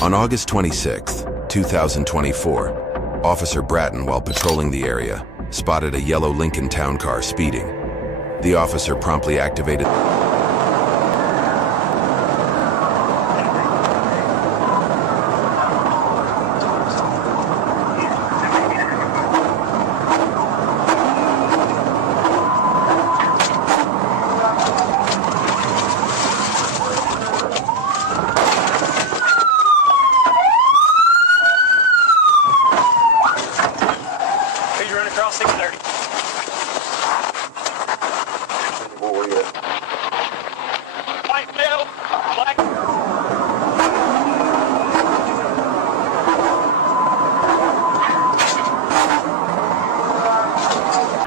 On August 26, 2024, Officer Bratton, while patrolling the area, spotted a yellow Lincoln Town car speeding. The officer promptly activated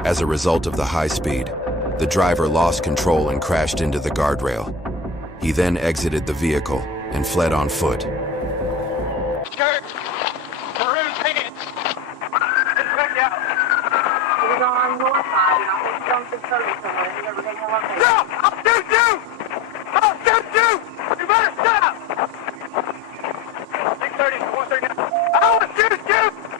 As a result of the high speed, the driver lost control and crashed into the guardrail. He then exited the vehicle and fled on foot. Skirt, maroon pants. It's back out. We're on north side, and I'll jump the service somewhere. You never take no location. No! I'll shoot you! I'll shoot you! You better stop! 630 to 139. I will shoot you!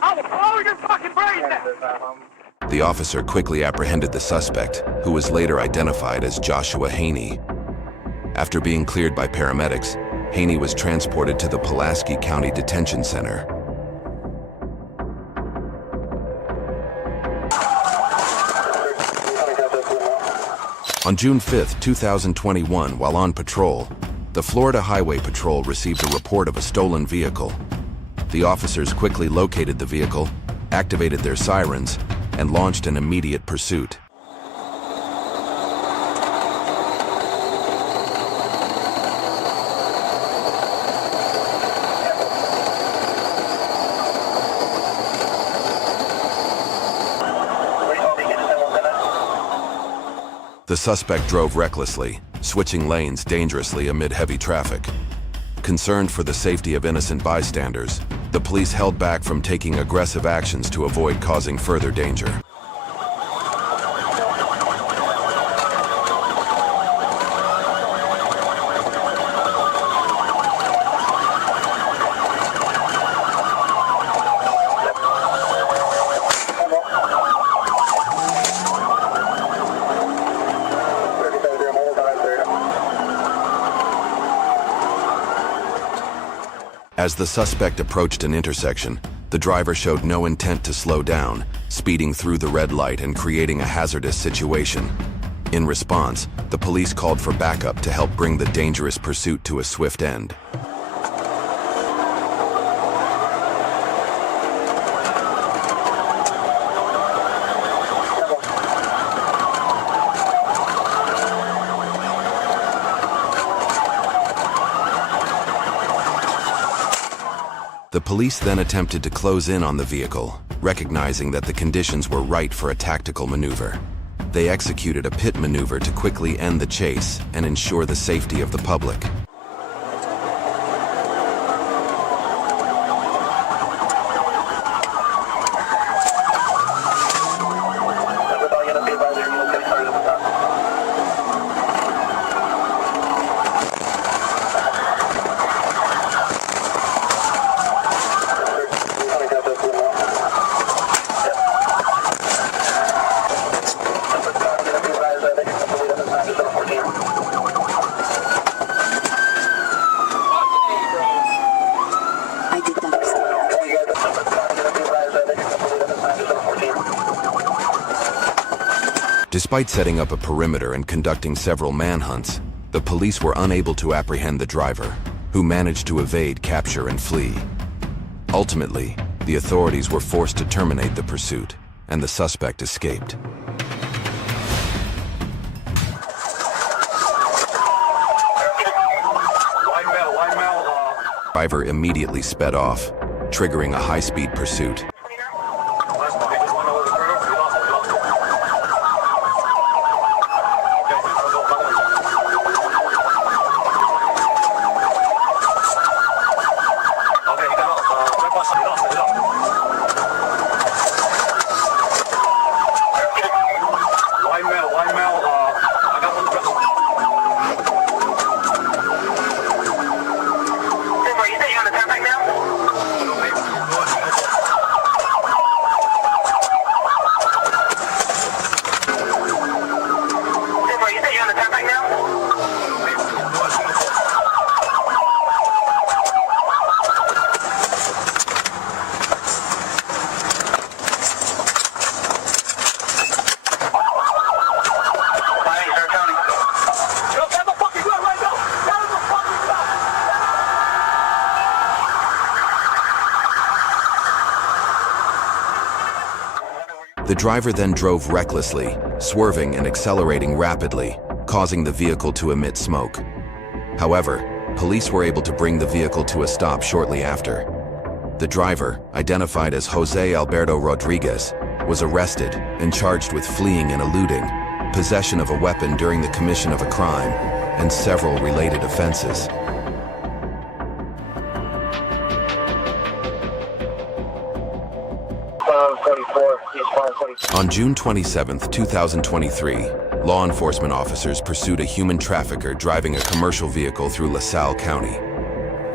I will blow your fucking brains out! The officer quickly apprehended the suspect, who was later identified as Joshua Haney. After being cleared by paramedics, Haney was transported to the Pulaski County Detention Center. On June 5, 2021, while on patrol, the Florida Highway Patrol received a report of a stolen vehicle. The officers quickly located the vehicle, activated their sirens, and launched an immediate pursuit. The suspect drove recklessly, switching lanes dangerously amid heavy traffic. Concerned for the safety of innocent bystanders, the police held back from taking aggressive actions to avoid causing further danger. As the suspect approached an intersection, the driver showed no intent to slow down, speeding through the red light and creating a hazardous situation. In response, the police called for backup to help bring the dangerous pursuit to a swift end. The police then attempted to close in on the vehicle, recognizing that the conditions were right for a tactical maneuver. They executed a pit maneuver to quickly end the chase and ensure the safety of the public. Despite setting up a perimeter and conducting several manhunts, the police were unable to apprehend the driver, who managed to evade capture and flee. Ultimately, the authorities were forced to terminate the pursuit, and the suspect escaped. The driver immediately sped off, triggering a high-speed pursuit. The driver then drove recklessly, swerving and accelerating rapidly, causing the vehicle to emit smoke. However, police were able to bring the vehicle to a stop shortly after. The driver, identified as Jose Alberto Rodriguez, was arrested and charged with fleeing and eluding, possession of a weapon during the commission of a crime, and several related offenses. On June 27, 2023, law enforcement officers pursued a human trafficker driving a commercial vehicle through LaSalle County.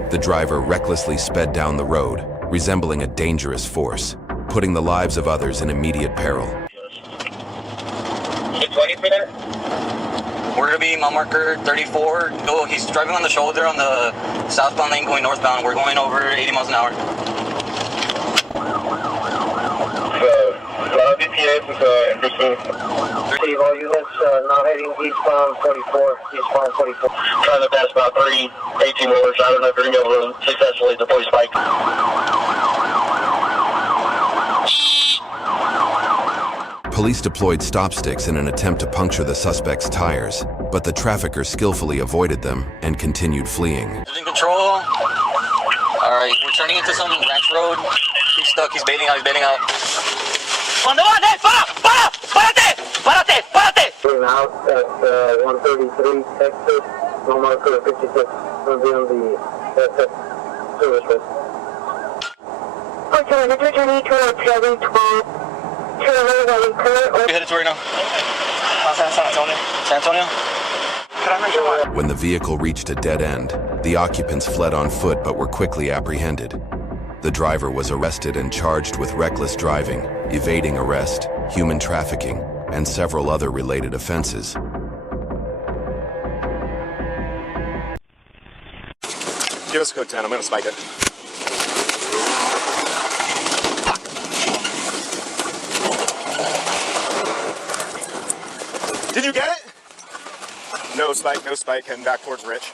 The driver recklessly sped down the road, resembling a dangerous force, putting the lives of others in immediate peril. 20 for that? We're gonna be mile marker 34. Oh, he's driving on the shoulder on the southbound lane going northbound. We're going over 80 miles an hour. BPS is interesting. Receive all units now heading eastbound 44, eastbound 44. Trying to pass about 30, 18 wheelers. I don't know if you're gonna be able to successfully deploy spike. Police deployed stop sticks in an attempt to puncture the suspect's tires, but the trafficker skillfully avoided them and continued fleeing. Losing control. All right, we're turning into some ranch road. He's stuck, he's bailing out, ¿Dónde vas? ¡Párate! We're out at 133 Texas, no marker 56. We'll be on the service list. Okay, the journey to 712. We headed to right now. San Antonio? When the vehicle reached a dead end, the occupants fled on foot but were quickly apprehended. The driver was arrested and charged with reckless driving, evading arrest, human trafficking, and several other related offenses. Give us code 10, I'm gonna spike it. Did you get it? No spike, heading back towards Rich.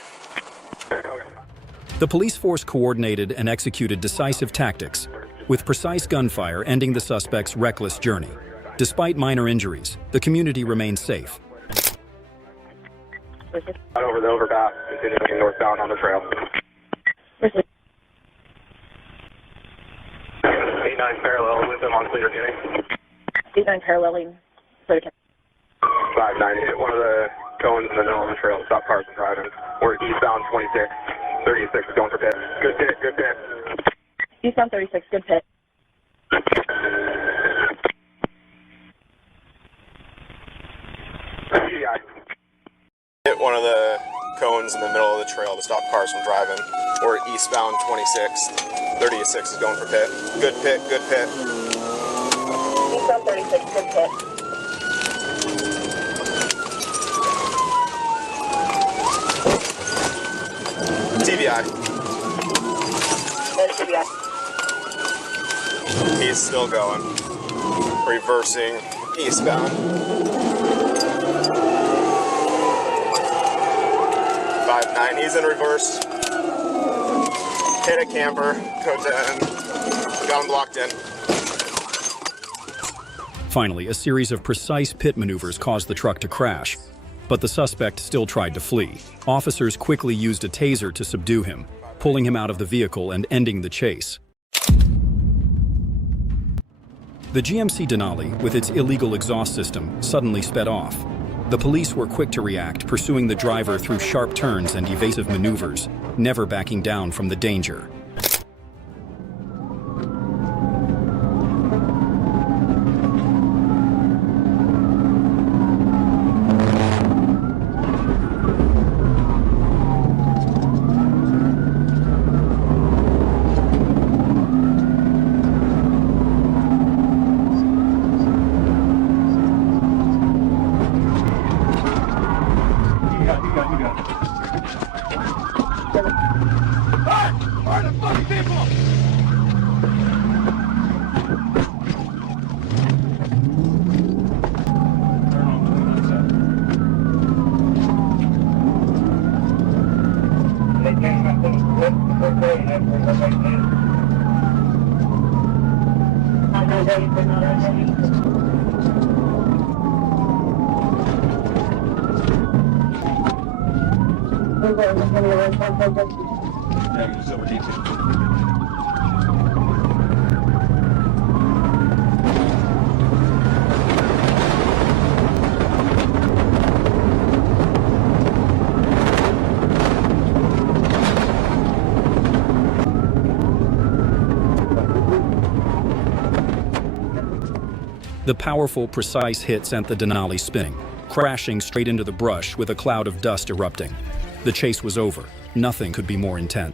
The police force coordinated and executed decisive tactics, with precise gunfire ending the suspect's reckless journey. Despite minor injuries, the community remained safe. Over the overpass, continuing northbound on the trail. 89 parallel with them on clear getting. 89 paralleling. 590 hit one of the cones in the middle of the trail. Stop cars from driving. We're eastbound 26. 36 is going for pit. Good pit. Eastbound 36, good pit. Yeah. Hit one of the cones in the middle of the trail to stop cars from driving. We're eastbound 26. 36 is going for pit. Good pit. Eastbound 36, good pit. TBI. There's TBI. He's still going. Reversing eastbound. 59, he's in reverse. Hit a camper, code 10. Got him blocked in. Finally, a series of precise pit maneuvers caused the truck to crash, but the suspect still tried to flee. Officers quickly used a taser to subdue him, pulling him out of the vehicle and ending the chase. The GMC Denali, with its illegal exhaust system, suddenly sped off. The police were quick to react, pursuing the driver through sharp turns and evasive maneuvers, never backing down from the danger. The powerful, precise hit sent the Denali spinning, crashing straight into the brush with a cloud of dust erupting. The chase was over. Nothing could be more intense.